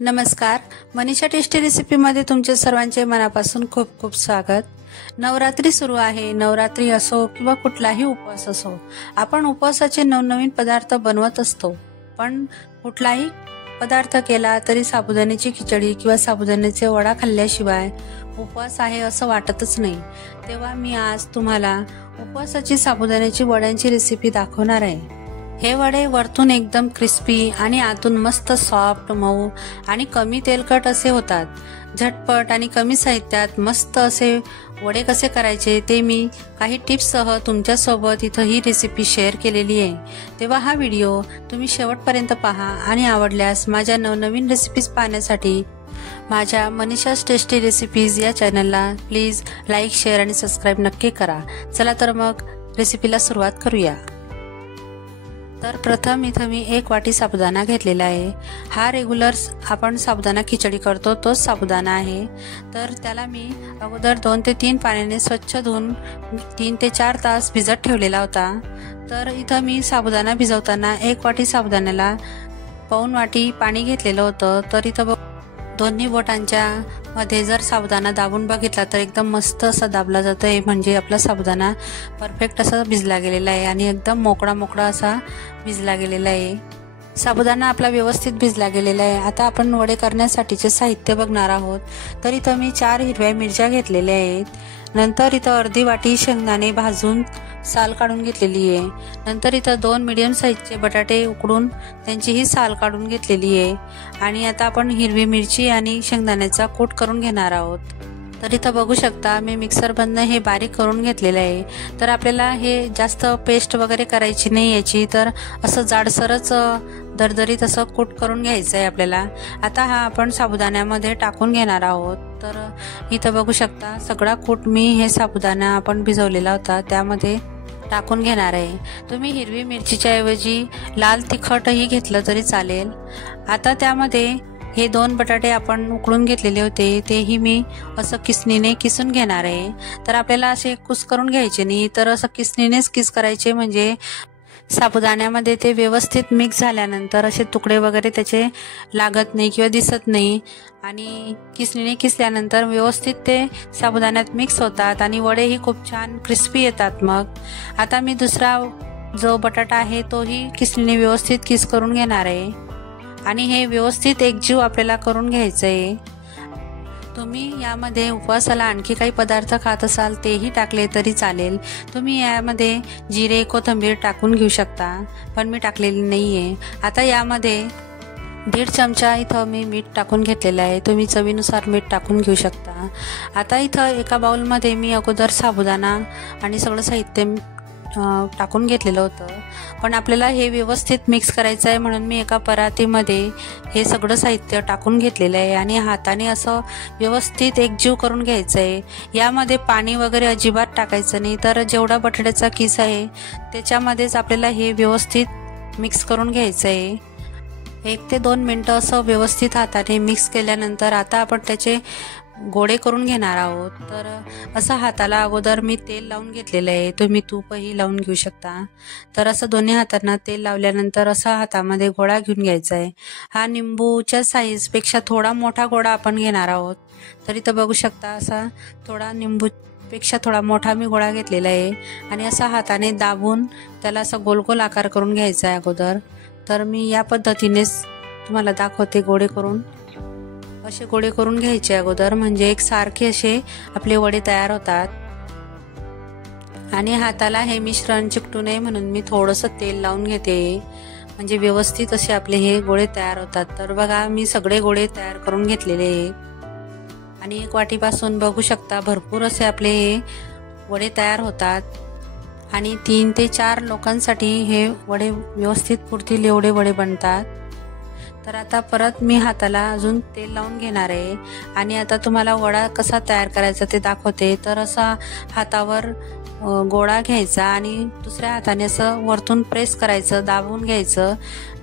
नमस्कार, मनीषा टेस्टी रेसिपीमध्ये तुमचे सर्वांचे मनापासून खूप खूप स्वागत। नवरात्री सुरू आहे। नवरात्री असो किंवा कुठलाही उपवास असो, आपण उपवासाचे नवनवीन पदार्थ बनवत असतो। पण कुठलाही पदार्थ केला तरी साबुदाण्याची खिचडी किंवा साबुदाण्याचे वडा खाल्ल्याशिवाय उपवास आहे असं वाटतच नाही। तेव्हा मी आज तुम्हाला उपवासाची साबुदाण्याची वड्यांची रेसिपी दाखवणार आहे। हे वडे वरतून एकदम क्रिस्पी आणि आतून मस्त सॉफ्ट मऊ आणि कमी तेलकट असे होतात। झटपट आणि कमी साहित्यात मस्त असे वडे कसे करायचे ते मी काही टिप्ससह तुमच्या सोबत इथं ही रेसिपी शेअर केलेली आहे। तेव्हा हा व्हिडिओ तुम्ही शेवटपर्यंत पहा आणि आवडल्यास माझ्या नवनवीन रेसिपीज पाहण्यासाठी माझ्या मनीषाज टेस्टी रेसिपीज या चॅनलला प्लीज लाईक, शेअर आणि सबस्क्राईब नक्की करा। चला तर मग रेसिपीला सुरुवात करूया। तर प्रथम इथं मी 1 वाटी साबुदाणा घेतलेला आहे। हा रेग्युलर आपण साबुदाणा खिचडी करतो तोच साबुदाणा आहे। तर त्याला मी अगोदर 2 ते 3 पाण्याने स्वच्छ धुवून 3 ते 4 तास भिजत ठेवलेला होता। तर इथं मी साबुदाणा भिजवताना 1 वाटी साबुदाण्याला पाऊण वाटी पाणी घेतलेलं होतं। तर इथं दोन्ही बोटांच्या मध्ये जर साबुदाणा दाबून बघितला तर एकदम मस्त असा दाबला जातोय, म्हणजे आपला साबुदाणा परफेक्ट असा भिजला गेलेला आहे आणि एकदम मोकळा मोकळा असा भिजला गेलेला आहे। साबुदाणा आपला व्यवस्थित भिजला गेलेला आहे। आता आपण वडे करण्यासाठीचे साहित्य बघणार आहोत। तर इथं मी 4 हिरव्या मिरच्या घेतलेल्या आहेत। नंतर इथं अर्धी वाटी शेंगदाणे भाजून साल काढून घेतलेली आहे। नंतर इथं 2 मीडियम साईजचे बटाटे उकडून त्यांची ही साल काढून घेतलेली आहे। आणि आता आपण हिरवी मिरची आणि शेंगदाण्याचा कूट करून घेणार आहोत। तर इथं बघू शकता मी मिक्सर मधनं हे बारीक करून घेतलेलं आहे। तर आपल्याला हे जास्त पेस्ट वगैरे करायची नाही याची, तर असं जाडसरच दरदरीत असं कूट करून घ्यायचं आहे आपल्याला। आता हा आपण साबुदाण्यामध्ये टाकून घेणार आहोत। तर इथं बघू शकता सगळा कूट मी हे साबुदाणा आपण भिजवलेला होता त्यामध्ये टाकून घेणार आहे। तुम्ही हिरवी मिरचीच्या ऐवजी लाल तिखटही घेतलं तरी चालेल। आता त्यामध्ये हे 2 बटाटे आपण उकडून घेतलेले होते तेही मी असं किसणीने किसून घेणार आहे। तर आपल्याला असे कुस करून घ्यायचे नाही, तर असं किसणीनेच किस करायचे, म्हणजे साबुदाण्यामध्ये ते व्यवस्थित मिक्स झाल्यानंतर असे तुकडे वगैरे त्याचे लागत नाही किंवा दिसत नाही। आणि किसणीने किसल्यानंतर व्यवस्थित ते साबुदाण्यात मिक्स होतात आणि वडेही खूप छान क्रिस्पी येतात। मग आता मी दुसरा जो बटाटा आहे तोही किसणीने व्यवस्थित किस करून घेणार आहे आणि हे व्यवस्थित एकजीव आपल्याला करून घ्यायचं आहे। तुम्ही यामध्ये उपवासाला आणखी काही पदार्थ खात असाल तेही टाकले तरी चालेल। तुम्ही यामध्ये जिरे, कोथिंबीर टाकून घेऊ शकता, पण मी टाकलेली नाहीये। आता यामध्ये 1.5 चमचा इथं मी मीठ टाकून घेतलेलं आहे। तुम्ही चवीनुसार मीठ टाकून घेऊ शकता। आता इथं एका बाउलमध्ये मी अगोदर साबुदाणा आणि सगळं साहित्य टाकून घेतलेलं होतं, पण आपल्याला हे व्यवस्थित मिक्स करायचं आहे म्हणून मी एका परातीमध्ये हे सगळं साहित्य टाकून घेतलेलं आहे आणि हाताने असं व्यवस्थित एकजीव करून घ्यायचं आहे। यामध्ये पाणी वगैरे अजिबात टाकायचं नाही, तर जेवढा बटाट्याचा किस आहे त्याच्यामध्येच आपल्याला हे व्यवस्थित मिक्स करून घ्यायचं आहे। 1 ते 2 मिनिटं असं व्यवस्थित हाताने मिक्स केल्यानंतर आता आपण त्याचे गोळे करून घेणार आहोत। तर असं हाताला अगोदर मी तेल लावून घेतलेलं आहे, तुम्ही तूपही लावून घेऊ शकता। तर असं दोन्ही हातांना तेल लावल्यानंतर असा हातामध्ये गोळा घेऊन घ्यायचा आहे। हा निंबूच्या साईज पेक्षा थोडा मोठा गोळा आपण घेणार आहोत। तर इथं बघू शकता असा थोडा निंबूपेक्षा थोडा मोठा मी गोळा घेतलेला आहे आणि असा हाताने दाबून त्याला असं गोल गोल आकार करून घ्यायचा आहे अगोदर। तर मी या पद्धतीनेच तुम्हाला दाखवते गोळे करून। असे गोळे करून घ्यायचे अगोदर, म्हणजे एक सारखे असे आपले वडे तयार होतात। आणि हाताला हे मिश्रण चिकटू नये म्हणून मी थोडंसं तेल लावून घेते, म्हणजे व्यवस्थित असे आपले हे गोळे तयार होतात। तर बघा मी सगळे गोळे तयार करून घेतलेले आहेत आणि 1 वाटीपासून बघू शकता भरपूर असे आपले हे वडे तयार होतात आणि 3 ते 4 लोकांसाठी हे वडे व्यवस्थित पुरतील एवढे वडे बनतात। तर आता परत मी हाताला अजून तेल लावून घेणार आहे आणि आता तुम्हाला वडा कसा तयार करायचा ते दाखवते। तर असा हातावर गोळा घ्यायचा आणि दुसऱ्या हाताने असं वरतून प्रेस करायचं, दाबून घ्यायचं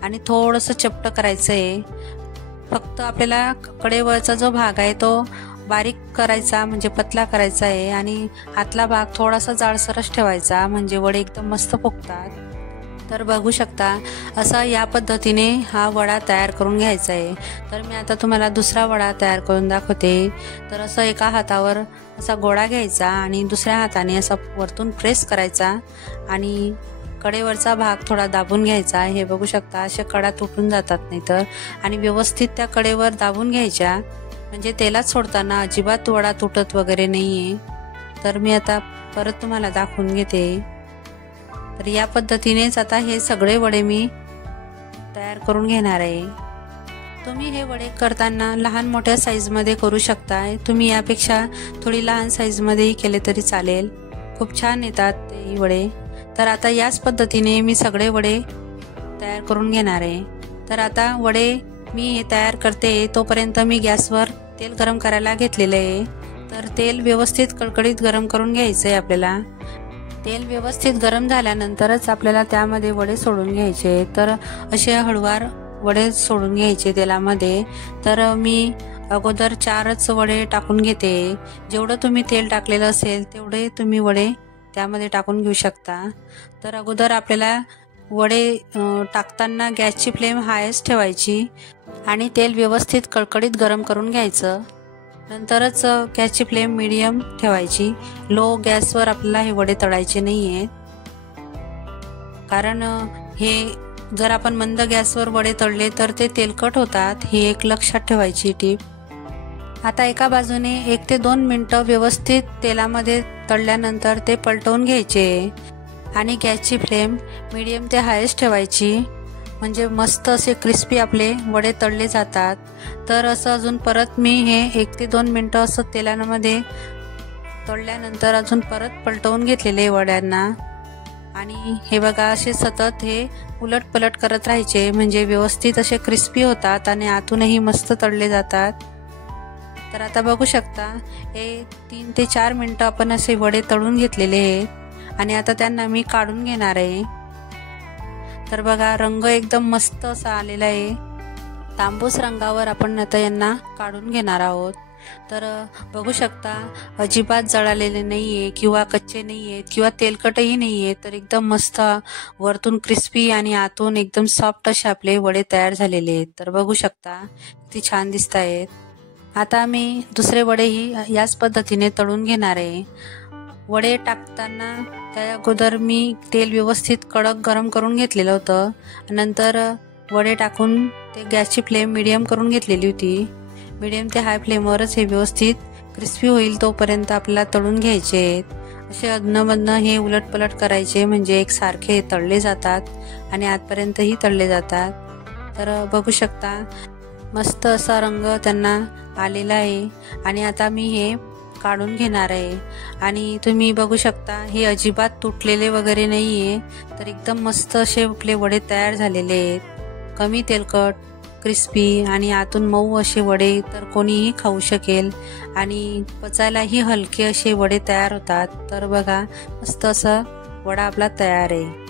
आणि थोडंसं चपट करायचं आहे। फक्त आपल्याला कडेवरचा जो भाग आहे तो बारीक करायचा, म्हणजे पतला करायचा आहे आणि आतला भाग थोडासा जाडसरच ठेवायचा, म्हणजे वडे एकदम मस्त फुगतात। तर बघू शकता असा या पद्धतीने हा वडा तयार करून घ्यायचा आहे। तर मी आता तुम्हाला दुसरा वडा तयार करून दाखवते। तर असं एका हातावर असा गोळा घ्यायचा आणि दुसऱ्या हाताने असा वरतून प्रेस करायचा आणि कडेवरचा भाग थोडा दाबून घ्यायचा। हे बघू शकता अशा कडा तुटून जातात नाही तर, आणि व्यवस्थित त्या कडेवर दाबून घ्यायच्या, म्हणजे तेलात सोडताना अजिबात वडा तुटत वगैरे नाहीये। तर मी आता परत तुम्हाला दाखवून घेते। तर या पद्धतीनेच आता हे सगळे वडे मी तयार करून घेणार आहे। तुम्ही हे वडे करताना लहान मोठ्या साईजमध्ये करू शकताय, तुम्ही यापेक्षा थोडी लहान साईजमध्येही केले तरी चालेल, खूप छान येतात ते वडे। तर आता याच पद्धतीने मी सगळे वडे तयार करून घेणार आहे। तर आता वडे मी हे तयार करते तोपर्यंत मी गॅसवर तेल गरम करायला घेतलेले आहे। तर तेल व्यवस्थित कडकडीत गरम करून घ्यायचं आहे आपल्याला। तेल व्यवस्थित गरम झाल्यानंतरच आपल्याला त्यामध्ये वडे सोडून घ्यायचे। तर असे हळूवार वडे सोडून घ्यायचे तेलामध्ये। तर मी अगोदर 4च वडे टाकून घेते, जेवढं तुम्ही तेल टाकलेलं असेल तेवढे तुम्ही वडे त्यामध्ये टाकून घेऊ शकता। तर अगोदर आपल्याला वडे टाकताना गॅसची फ्लेम हायच ठेवायची आणि तेल व्यवस्थित कडकडीत गरम करून घ्यायचं। नंतरच गॅसची फ्लेम मीडियम ठेवायची, लो गॅसवर आपल्याला हे वडे तळायचे नाहीये, कारण हे जर आपण मंद गॅसवर वडे तळले तर ते तेलकट होतात, ही एक लक्षात ठेवायची टीप। आता एका बाजूने 1 ते 2 मिनिटं व्यवस्थित तेलामध्ये तळल्यानंतर ते पलटवून घ्यायचे आणि गॅसची फ्लेम मीडियम ते हायच ठेवायची, म्हणजे मस्त असे क्रिस्पी आपले वडे तळले जातात। तर असं अजून परत मी हे 1 ते 2 मिनिटं असं तेलामध्ये तळल्यानंतर अजून परत पलटवून घेतलेले वड्यांना, आणि हे बघा असे सतत हे उलट पलट करत राहायचे, म्हणजे व्यवस्थित असे क्रिस्पी होतात आणि आतूनही मस्त तळले जातात। तर आता बघू शकता हे 3 ते 4 मिनिटं आपण असे वडे तळून घेतलेले आहेत आणि आता त्यांना मी काढून घेणार आहे। तर बघा रंग एकदम मस्त असा आलेला आहे, तांबूस रंगावर आपण आता यांना काढून घेणार आहोत। तर बघू शकता अजिबात जळालेले नाहीये किंवा कच्चे नाहीये किंवा तेलकटही नाहीये, तर एकदम मस्त वरतून क्रिस्पी आणि आतून एकदम सॉफ्ट असे आपले वडे तयार झालेले आहेत। तर बघू शकता किती छान दिसत आहेत। आता मी दुसरे वडेही याच पद्धतीने तळून घेणार आहे। वडे टाकताना त्या अगोदर मी तेल व्यवस्थित कडक गरम करून घेतलेलं होतं, नंतर वडे टाकून ते गॅसची फ्लेम मीडियम करून घेतलेली होती। मीडियम ते हाय फ्लेमवरच हे व्यवस्थित क्रिस्पी होईल तोपर्यंत आपल्याला तळून घ्यायचे आहेत। असे अधनमधनं हे उलट पलट करायचे, म्हणजे एकसारखे तळले जातात आणि आतपर्यंतही तळले जातात। तर बघू शकता मस्त असा रंग त्यांना आलेला आहे आणि आता मी हे काढून घेणार आहे। आणि तुम्ही बघू शकता हे अजिबात तुटलेले वगैरे नाहीये, तर एकदम मस्त असे आपले वडे तयार झालेले आहेत, कमी तेलकट, क्रिस्पी आणि आतून मऊ असे वडे, तर कोणीही खाऊ शकेल आणि पचायलाही हलके असे वडे तयार होतात। तर बघा मस्त असा वडा आपला तयार आहे।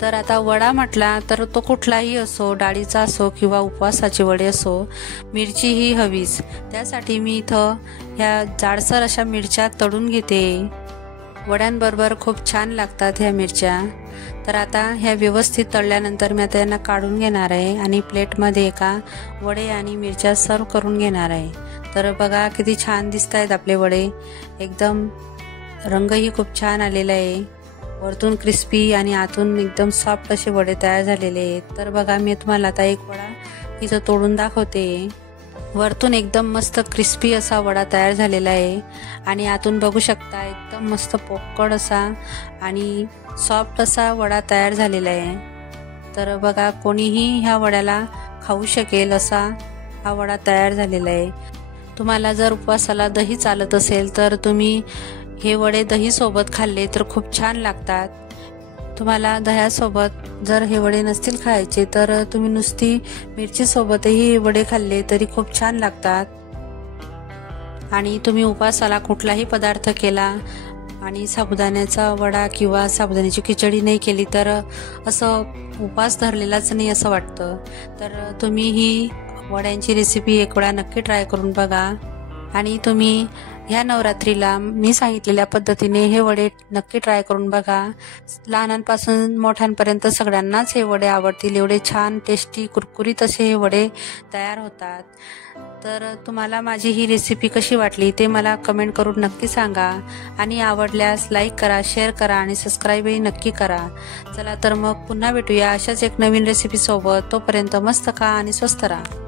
तर आता वडा म्हटला तर तो कुठलाही असो, डाळीचा असो किंवा उपवासाचे वडे असो, मिरची ही हवीच। त्यासाठी मी इथं ह्या जाडसर अशा मिरच्या तळून घेते, वड्यांबरोबर खूप छान लागतात ह्या मिरच्या। तर आता ह्या व्यवस्थित तळल्यानंतर मी आता यांना काढून घेणार आहे आणि प्लेटमध्ये एका वडे आणि मिरच्या सर्व करून घेणार आहे। तर बघा किती छान दिसत आहेत आपले वडे, एकदम रंगही खूप छान आलेला आहे, वरतून क्रिस्पी आणि आतून एकदम सॉफ्ट असे वडे तयार झालेले आहेत। तर बघा मी तुम्हाला आता एक वडा इथं तोडून दाखवते, वरतून एकदम मस्त क्रिस्पी असा वडा तयार झालेला आहे आणि आतून बघू शकता एकदम मस्त पोकळ असा आणि सॉफ्ट असा वडा तयार झालेला आहे। तर बघा कोणीही ह्या वड्याला खाऊ शकेल असा हा वडा तयार झालेला आहे। तुम्हाला जर उपवासाला दही चालत असेल तर तुम्ही हे वडे दही सोबत खाल्ले तर खूप छान लागतात। तुम्हाला दह्यासोबत जर हे वडे नसतील खायचे तर तुम्ही नुसती मिरची सोबतही हे वडे खाल्ले तरी खूप छान लागतात। आणि तुम्ही उपवासाला कुठलाही पदार्थ केला आणि साबुदाण्याचा वडा किंवा साबुदाण्याची खिचडी नाही केली तर असं उपवास धरलेलाच नाही असं वाटतं। तर तुम्ही ही वड्यांची रेसिपी एक वेळा नक्की ट्राय करून बघा आणि तुम्ही ह्या नवरात्रीला मी सांगितलेल्या पद्धतीने हे वडे नक्की ट्राय करून बघा. लहानांपासून मोठ्यांपर्यंत सगळ्यांनाच हे वडे आवडतील. एवढे छान टेस्टी कुरकुरीत असे हे वडे तयार होतात. तर तुम्हाला माझी ही रेसिपी कशी वाटली ते मला कमेंट करून नक्की सांगा. आणि आवडल्यास लाईक करा, शेअर करा आणि सबस्क्राईबही नक्की करा. चला तर मग पुन्हा भेटूया अशाच एक नवीन रेसिपी सोबत. तोपर्यंत मस्त खा आणि स्वस्त राहा.